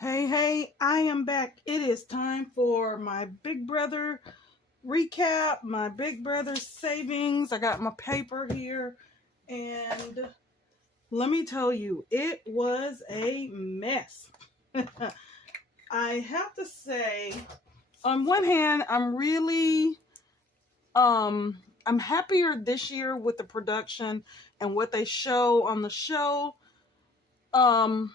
Hey, I am back. It is time for my Big Brother recap, my Big Brother savings. I got my paper here, and let me tell you, it was a mess. I have to say, on one hand, I'm happier this year with the production and what they show on the show. Um,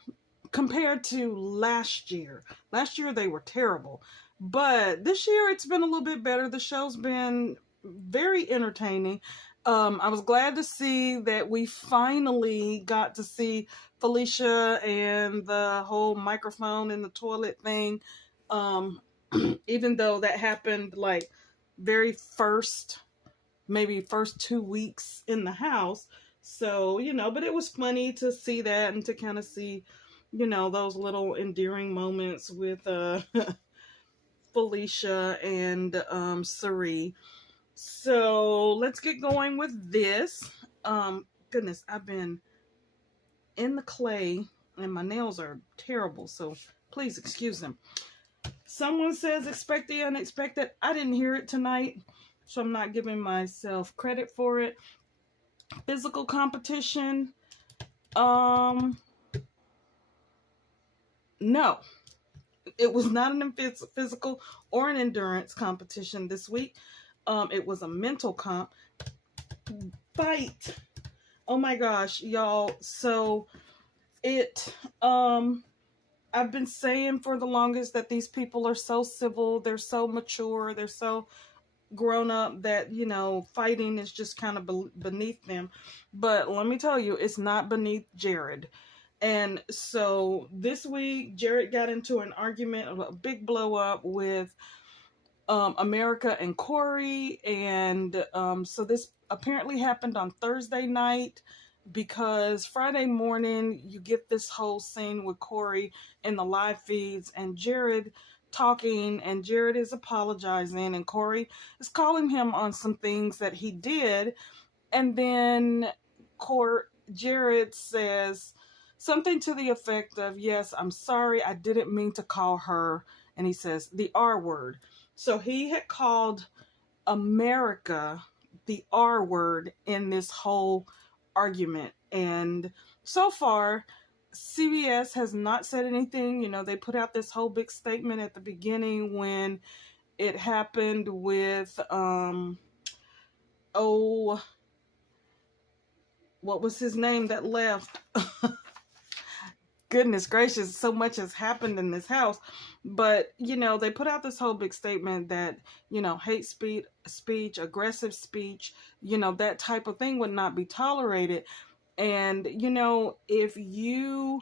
Compared to last year. Last year they were terrible. But this year it's been a little bit better. The show's been very entertaining. I was glad to see that we finally got to see Felicia and the whole microphone in the toilet thing. Um, even though that happened like very maybe first 2 weeks in the house. So, but it was funny to see that and to kind of see, those little endearing moments with Felicia and Sari. So let's get going with this. Goodness, I've been in the clay and my nails are terrible, so please excuse them. Someone says expect the unexpected. I didn't hear it tonight, so I'm not giving myself credit for it. Physical competition. No, it was not an physical or an endurance competition this week. It was a mental fight. Oh my gosh, y'all. So I've been saying for the longest that these people are so civil, they're so mature, they're so grown up that, fighting is just kind of beneath them. But let me tell you, it's not beneath Jared. And so this week, Jared got into an argument, a big blow up with America and Corey. And so this apparently happened on Thursday night, because Friday morning you get this whole scene with Corey in the live feeds and Jared talking, and Jared is apologizing and Corey is calling him on some things that he did. And then Jared says something to the effect of, yes, I'm sorry, I didn't mean to call her. And he says the R word. So he had called America the R word in this whole argument. And so far, CBS has not said anything. They put out this whole big statement at the beginning when it happened with, what was his name that left? Goodness gracious, so much has happened in this house. But, they put out this whole big statement that, hate speech, aggressive speech, that type of thing would not be tolerated. And, if you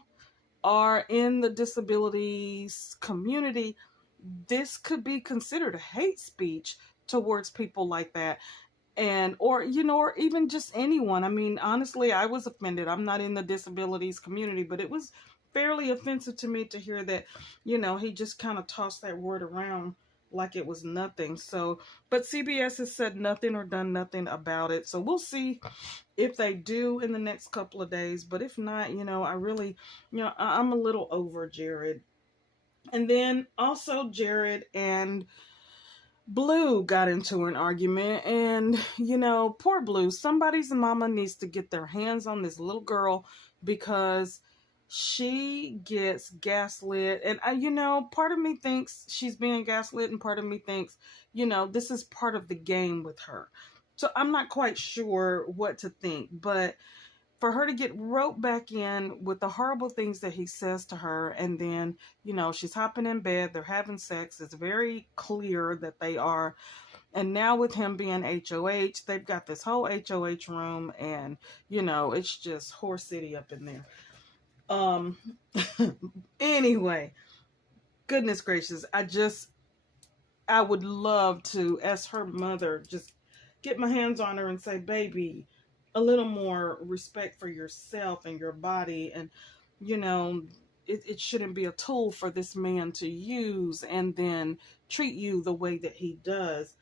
are in the disabilities community, this could be considered a hate speech towards people like that. And, or even just anyone. I mean, honestly, I was offended. I'm not in the disabilities community, but it was fairly offensive to me to hear that, he just kind of tossed that word around like it was nothing. So, but CBS has said nothing or done nothing about it. So we'll see if they do in the next couple of days. But if not, I really, I'm a little over Jared. And then also Jared and Blue got into an argument, and poor Blue, somebody's mama needs to get their hands on this little girl, because she gets gaslit. And part of me thinks she's being gaslit, and part of me thinks, this is part of the game with her. So I'm not quite sure what to think, but for her to get roped back in with the horrible things that he says to her, and then, she's hopping in bed, they're having sex, it's very clear that they are. And now with him being HOH, they've got this whole HOH room, and, it's just horse city up in there. Anyway, goodness gracious, I would love to, as her mother, just get my hands on her and say, baby, a little more respect for yourself and your body. And, it shouldn't be a tool for this man to use and then treat you the way that he does.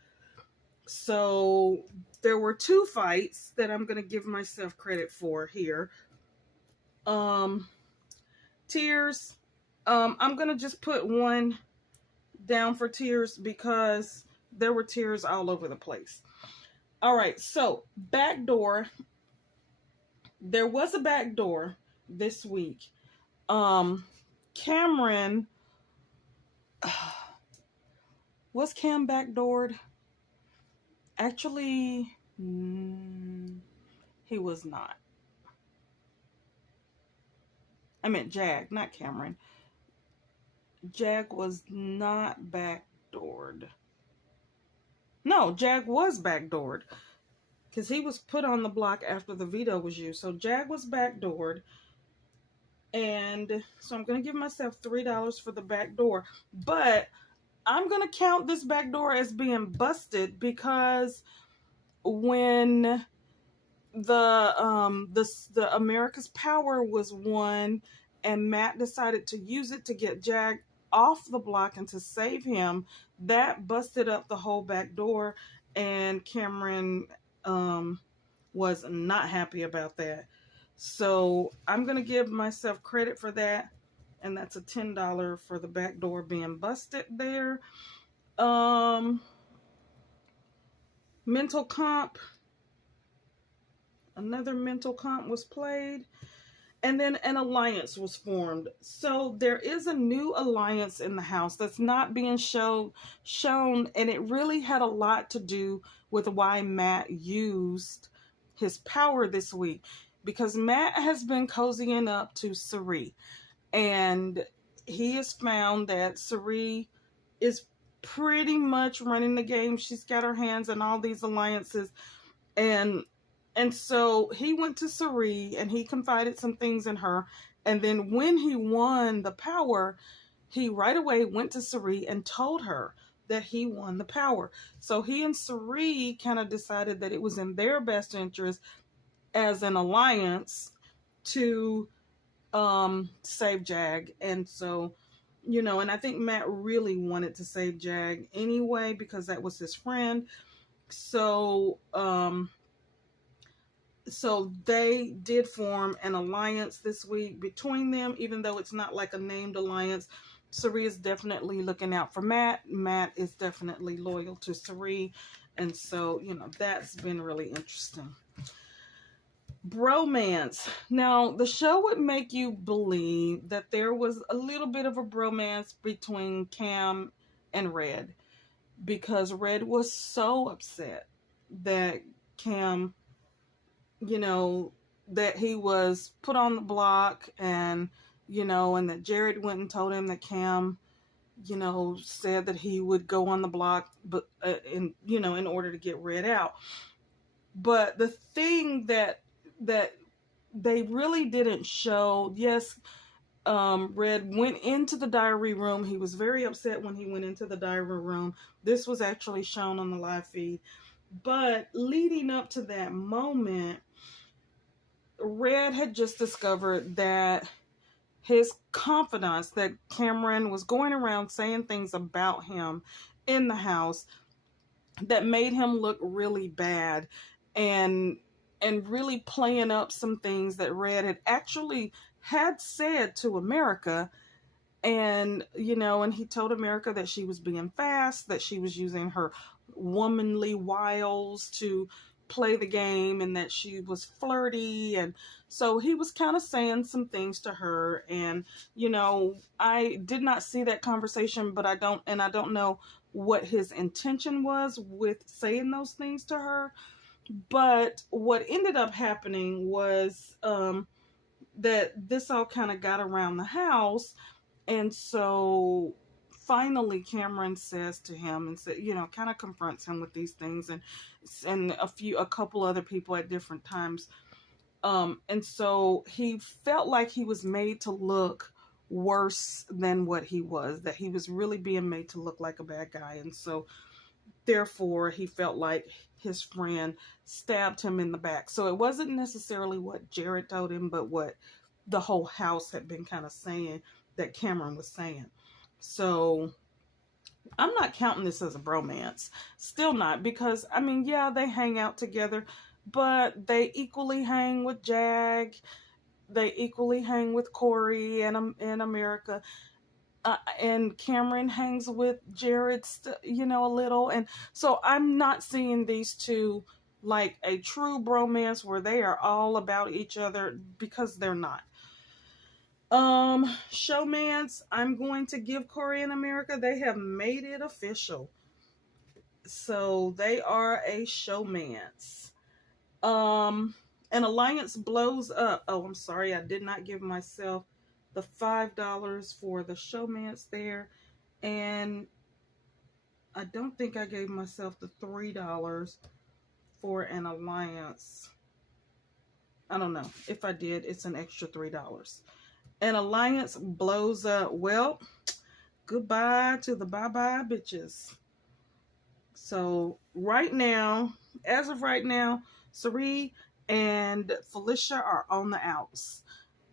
So there were 2 fights that I'm going to give myself credit for here. Tears I'm gonna just put one down for tears because there were tears all over the place. All right, so back door. There was a back door this week. Cameron, was Cam backdoored? Actually, he was not. I meant Jag, not Cameron. Jag was not backdoored. No, Jag was backdoored because he was put on the block after the veto was used. So Jag was backdoored. And so I'm going to give myself $3 for the back door. But I'm going to count this back door as being busted because when the America's Power was won and Matt decided to use it to get Jag off the block and to save him, that busted up the whole back door, and Cameron was not happy about that. So I'm going to give myself credit for that, and that's a $10 for the back door being busted there. Mental comp. Another mental comp was played. And then an alliance was formed. So there is a new alliance in the house that's not being shown, and it really had a lot to do with why Matt used his power this week. Because Matt has been cozying up to Cirie, and he has found that Cirie is pretty much running the game. She's got her hands in all these alliances, and so he went to Cirie and he confided some things in her. And then when he won the power, he right away went to Cirie and told her that he won the power. So he and Cirie kind of decided that it was in their best interest as an alliance to save Jag. And so, you know, and I think Matt really wanted to save Jag anyway because that was his friend. So so they did form an alliance this week between them, even though it's not like a named alliance. Cirie is definitely looking out for Matt. Matt is definitely loyal to Cirie. And so, you know, that's been really interesting. Bromance. Now, the show would make you believe that there was a little bit of a bromance between Cam and Red, because Red was so upset that Cam, you know, that he was put on the block, and, you know, and that Jared went and told him that Cam, you know, said that he would go on the block, but in, you know, in order to get Red out. But the thing that they really didn't show, yes, Red went into the diary room. He was very upset when he went into the diary room. This was actually shown on the live feed. But leading up to that moment, Red had just discovered that his confidants, that Cameron was going around saying things about him in the house that made him look really bad, and really playing up some things that Red had said to America. And, you know, and he told America that she was being fast, that she was using her womanly wiles to play the game, and that she was flirty. And so he was kind of saying some things to her. And, you know, I did not see that conversation, but I don't know what his intention was with saying those things to her. But what ended up happening was that this all kind of got around the house. And so finally Cameron says to him, and said, you know, kind of confronts him with these things, and a couple other people at different times. And so he felt like he was made to look worse than what he was, that he was really being made to look like a bad guy. And so therefore he felt like his friend stabbed him in the back. So it wasn't necessarily what Jared told him, but what the whole house had been kind of saying that Cameron was saying. So I'm not counting this as a bromance. Still not, because, I mean, yeah, they hang out together, but they equally hang with Jag. they equally hang with Corey and America. And Cameron hangs with Jared, you know, a little. And so I'm not seeing these two like a true bromance where they are all about each other, because they're not. Showmance, I'm going to give Corey and America, they have made it official. So they are a showmance. An alliance blows up. Oh, I'm sorry, I did not give myself the $5 for the showmance there. And I don't think I gave myself the $3 for an alliance. I don't know. If I did, it's an extra $3. An alliance blows up. Well, goodbye to the bye-bye bitches. So right now, as of right now, Sari and Felicia are on the outs.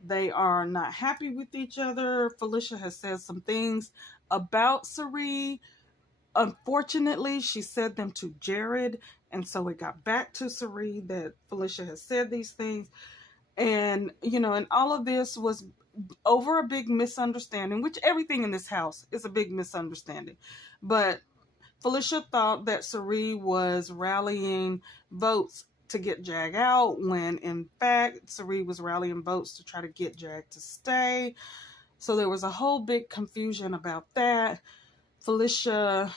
They are not happy with each other. Felicia has said some things about Sari. Unfortunately, she said them to Jared, and so it got back to Sari that Felicia has said these things. And, you know, and all of this was over a big misunderstanding, which everything in this house is a big misunderstanding. But Felicia thought that Sari was rallying votes to get Jag out, when in fact Sari was rallying votes to try to get Jag to stay. So there was a whole big confusion about that. Felicia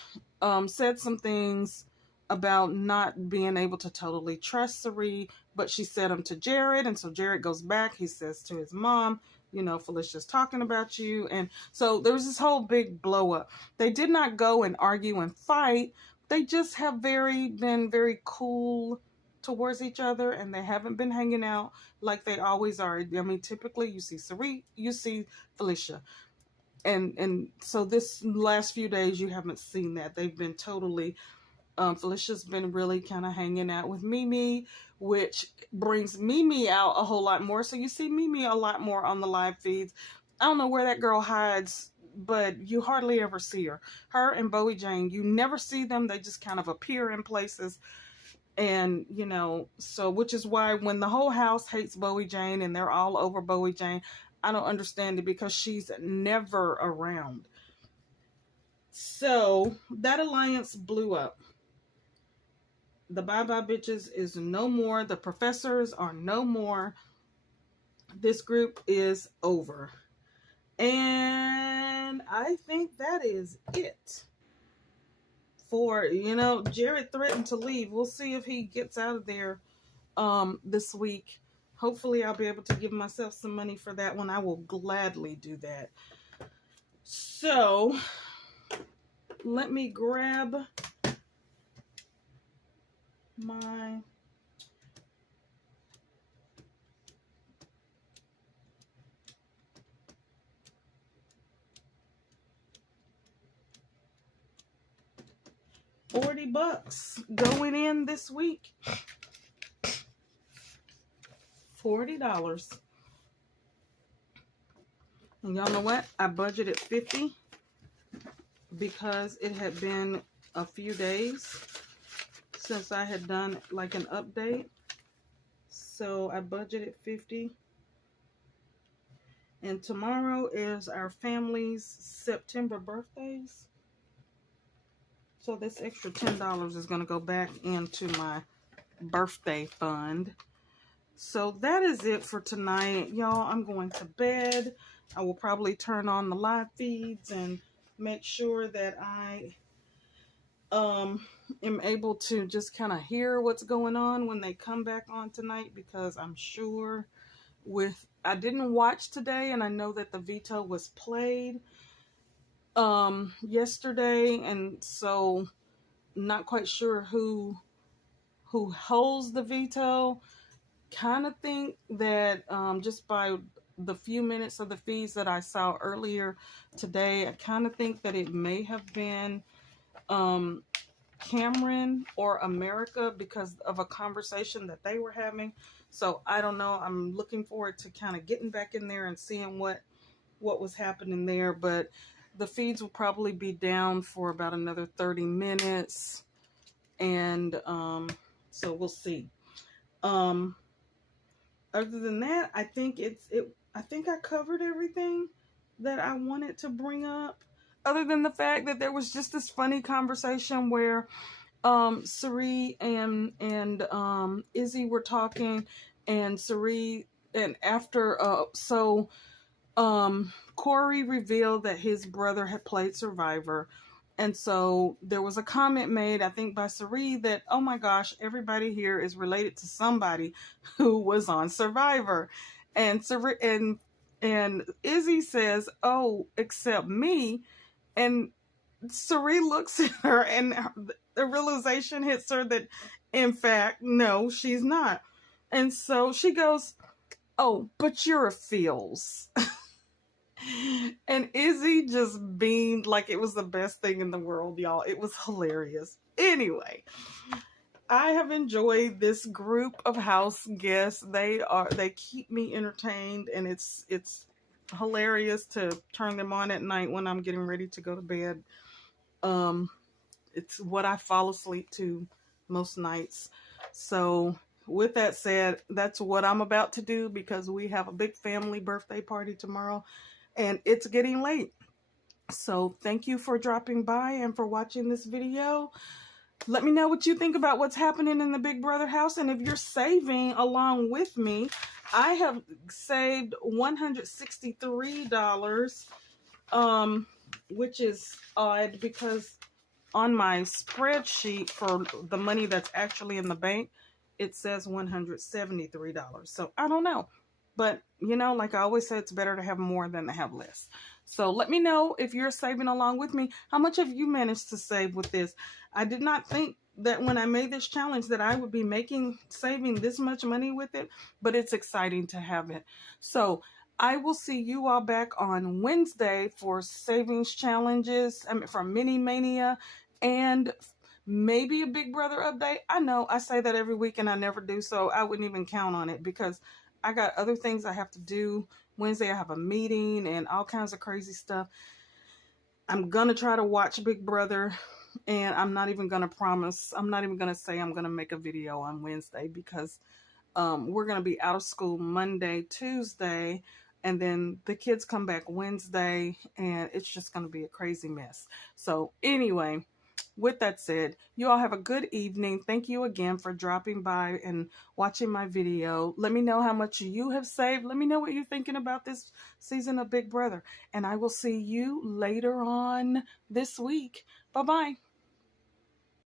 said some things about not being able to totally trust Sari, but she said them to Jared, and so Jared goes back. He says to his mom, you know, Felicia's talking about you. And so there was this whole big blow up. They did not go and argue and fight. They just have been very cool towards each other, and they haven't been hanging out like they always are. I mean, typically you see Sari, you see Felicia. And so this last few days, you haven't seen that. They've been totally, Felicia's been really kind of hanging out with Mimi, which brings Mimi out a whole lot more. So you see Mimi a lot more on the live feeds. I don't know where that girl hides, but you hardly ever see her. Her and Bowie Jane, you never see them. They just kind of appear in places. And, you know, so which is why when the whole house hates Bowie Jane and they're all over Bowie Jane, I don't understand it, because she's never around. So that alliance blew up. The bye-bye bitches is no more. The professors are no more. This group is over. And I think that is it. For, you know, Jared threatened to leave. We'll see if he gets out of there this week. Hopefully I'll be able to give myself some money for that one. I will gladly do that. So let me grab my $40 going in this week. $40. And y'all know what? I budgeted $50 because it had been a few days since I had done like an update. So I budgeted $50. And tomorrow is our family's September birthdays. So this extra $10 is going to go back into my birthday fund. So that is it for tonight, y'all. I'm going to bed. I will probably turn on the live feeds and make sure that I am able to just kind of hear what's going on when they come back on tonight, because I'm sure I didn't watch today, and I know that the veto was played yesterday, and so not quite sure who holds the veto. Kind of think that just by the few minutes of the feeds that I saw earlier today, I kind of think that it may have been Cameron or America, because of a conversation that they were having. So I don't know. I'm looking forward to kind of getting back in there and seeing what was happening there. But the feeds will probably be down for about another 30 minutes. And so we'll see. Other than that, I think I think I covered everything that I wanted to bring up. Other than the fact that there was just this funny conversation where Sari and Izzy were talking, and Sari, and after Corey revealed that his brother had played Survivor. And so there was a comment made, I think by Sari, that, oh my gosh, everybody here is related to somebody who was on Survivor. And Sari, and Izzy says, oh, except me. And Sari looks at her, and the realization hits her that, in fact, no, she's not. And so she goes, oh, but you're a feels. And Izzy just beamed like it was the best thing in the world, y'all. It was hilarious. Anyway, I have enjoyed this group of house guests. They keep me entertained, and it's hilarious to turn them on at night when I'm getting ready to go to bed. It's what I fall asleep to most nights. So with that said, that's what I'm about to do, because we have a big family birthday party tomorrow and it's getting late. So thank you for dropping by and for watching this video. Let me know what you think about what's happening in the Big Brother house. And if you're saving along with me, I have saved $163, which is odd because on my spreadsheet for the money that's actually in the bank, it says $173. So I don't know. But, you know, like I always say, it's better to have more than to have less. So let me know if you're saving along with me. How much have you managed to save with this? I did not think that when I made this challenge that I would be saving this much money with it, but it's exciting to have it. So I will see you all back on Wednesday for savings challenges, from Mini Mania and maybe a Big Brother update. I know I say that every week and I never do, so I wouldn't even count on it because I got other things I have to do. Wednesday I have a meeting and all kinds of crazy stuff. I'm gonna try to watch Big Brother, and I'm not even gonna promise. I'm not even gonna say I'm gonna make a video on Wednesday because we're gonna be out of school Monday, Tuesday, and then the kids come back Wednesday, and it's just gonna be a crazy mess. So anyway, with that said, you all have a good evening. Thank you again for dropping by and watching my video. Let me know how much you have saved. Let me know what you're thinking about this season of Big Brother. And I will see you later on this week. Bye-bye.